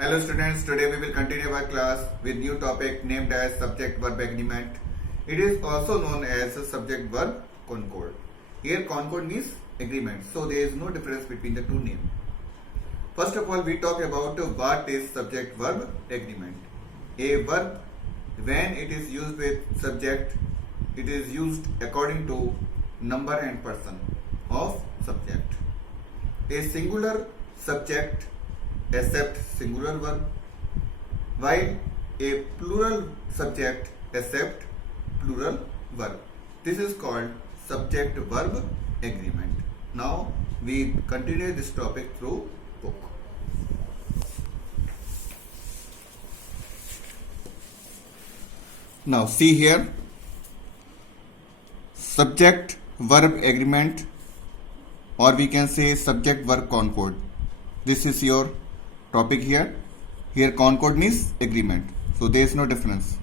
Hello students, today we will continue our class with new topic named as subject-verb agreement. It is also known as subject-verb concord. Here concord means agreement, so there is no difference between the two names. First of all, we talk about what is subject-verb agreement. A verb, when it is used with subject, it is used according to number and person of subject. A singular subject accept singular verb, while a plural subject accept plural verb. This is called subject verb agreement. Now we continue this topic through book. Now see here, subject verb agreement, or we can say subject verb concord. This is your topic here. Here concord means agreement, so there is no difference.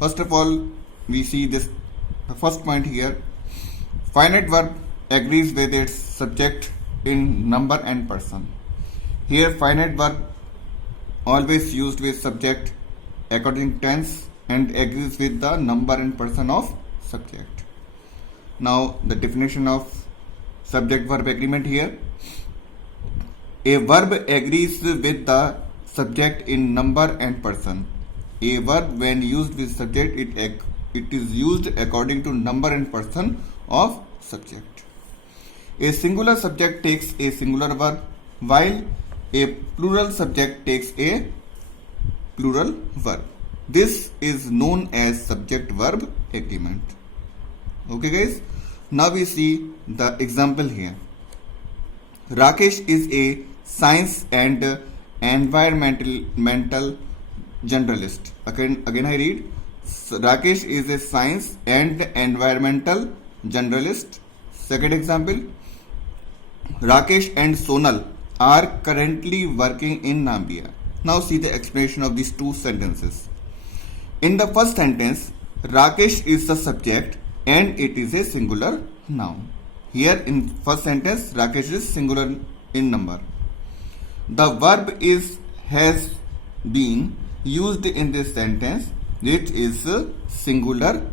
First of all, we see this, the first point here. Finite verb agrees with its subject in number and person. Here finite verb always used with subject according tense and agrees with the number and person of subject. Now the definition of subject verb agreement here. A verb agrees with the subject in number and person. A verb when used with subject, it is used according to number and person of subject. A singular subject takes a singular verb, while a plural subject takes a plural verb. This is known as subject verb agreement. Okay guys, now we see the example here. Rakesh is a science and environmental generalist. Again I read, Rakesh is a science and environmental generalist. Second example, Rakesh and Sonal are currently working in Namibia. Now see the explanation of these two sentences. In the first sentence, Rakesh is the subject and it is a singular noun. Here in first sentence, Rakesh is singular in number. The verb has been used in this sentence, which is a singular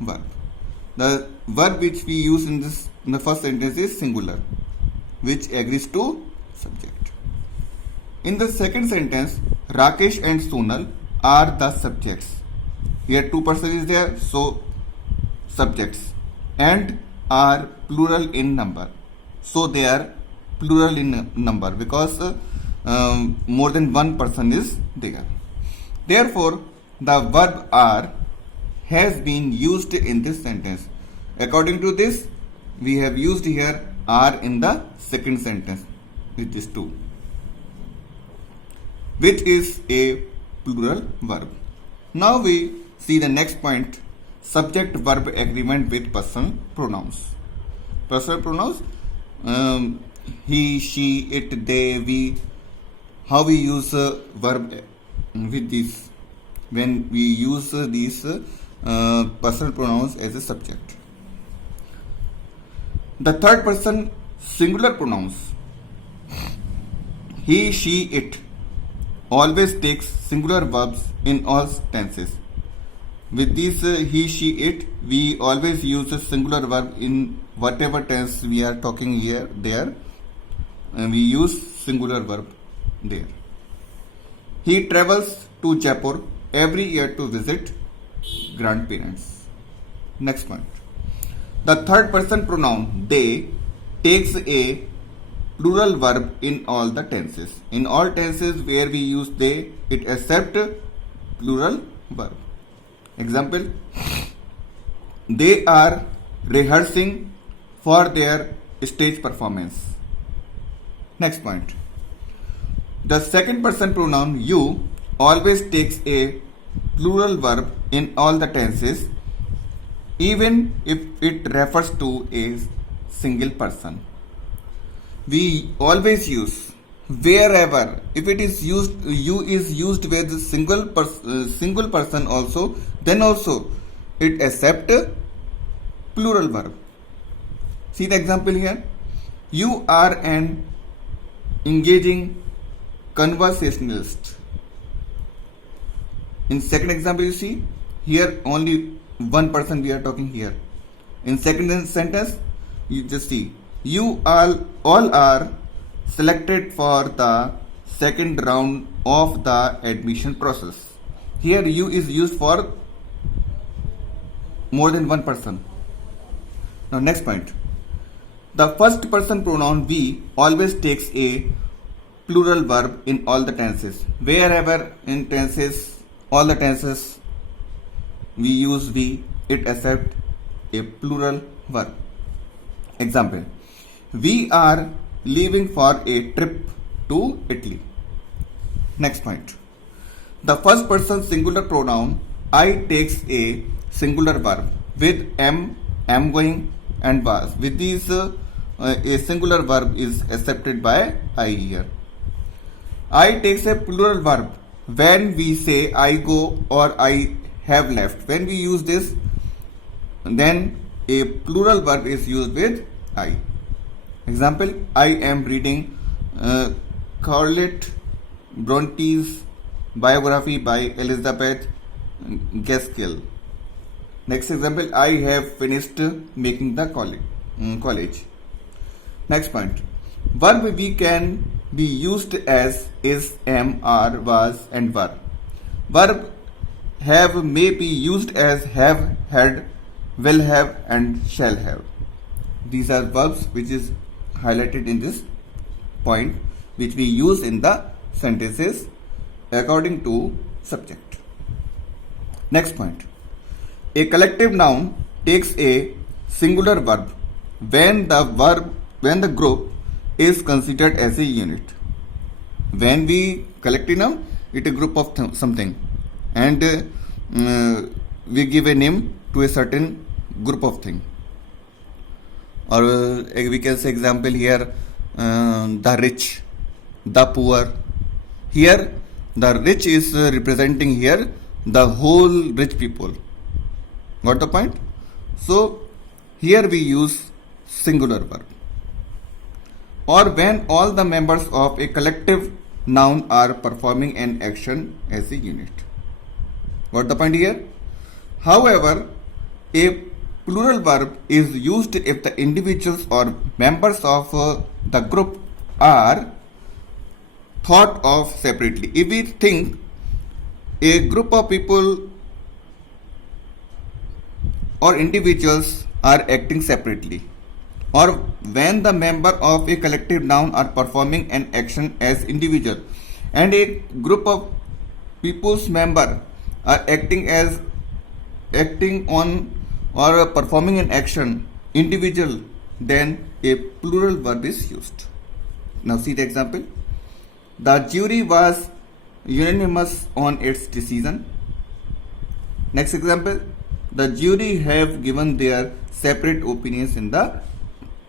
verb. The verb which we use in the first sentence is singular, which agrees to subject. In the second sentence, Rakesh and Sonal are the subjects. Here two persons is there, so subjects, and are plural in number. So they are plural in number because more than one person is there. Therefore, the verb are has been used in this sentence. According to this, we have used here are in the second sentence with this two, which is a plural verb. Now we see the next point, subject verb agreement with personal pronouns. Personal pronouns, he, she, it, they, we. How we use verb with this? When we use these personal pronouns as a subject. The third person singular pronouns, he, she, it, always takes singular verbs in all tenses. With this he, she, it, we always use a singular verb in whatever tense we are talking here, there, and we use singular verb there. He travels to Jaipur every year to visit grandparents. Next point. The third person pronoun they takes a plural verb in all the tenses. In all tenses where we use they, it accepts plural verb. Example, they are rehearsing for their stage performance. Next point. The second person pronoun you always takes a plural verb in all the tenses, even if it refers to a single person. We always use wherever, if it is used, you is used with single person also, then also it accept plural verb. See the example here. You are an engaging conversationalist. In second example, you see here only one person we are talking here. In second sentence, you just see you all are selected for the second round of the admission process. Here you is used for more than one person. Now next point. The first person pronoun we always takes a plural verb in all the tenses. Wherever in tenses, all the tenses we use we, it accept a plural verb. Example. We are leaving for a trip to Italy. Next point. The first person singular pronoun I takes a singular verb with am going, and was. With these, a singular verb is accepted by I here. I takes a plural verb when we say I go or I have left. When we use this, then a plural verb is used with I. Example, I am reading Charlotte Bronte's biography by Elizabeth Gaskell. Next example, I have finished making the college. Next point. Verb we can be used as is, am, are, was and were. Verb have may be used as have, had, will have and shall have. These are verbs which is highlighted in this point, which we use in the sentences according to subject. Next point. A collective noun takes a singular verb when the group is considered as a unit. When we collective noun, it is a group of something, and we give a name to a certain group of thing. Or we can say example here, the rich, the poor. Here the rich is representing here the whole rich people. Got the point? So here we use singular verb. Or when all the members of a collective noun are performing an action as a unit. Got the point here? However, a plural verb is used if the individuals or members of the group are thought of separately. If we think a group of people or individuals are acting separately, or when the member of a collective noun are performing an action as individual, and a group of people's member are acting on or performing an action individual, then a plural verb is used. Now see the example. The jury was unanimous on its decision. Next example. The jury have given their separate opinions in the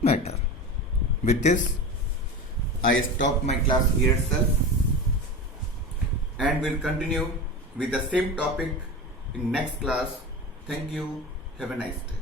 matter. With this, I stop my class here itself and will continue with the same topic in next class. Thank you. Have a nice day.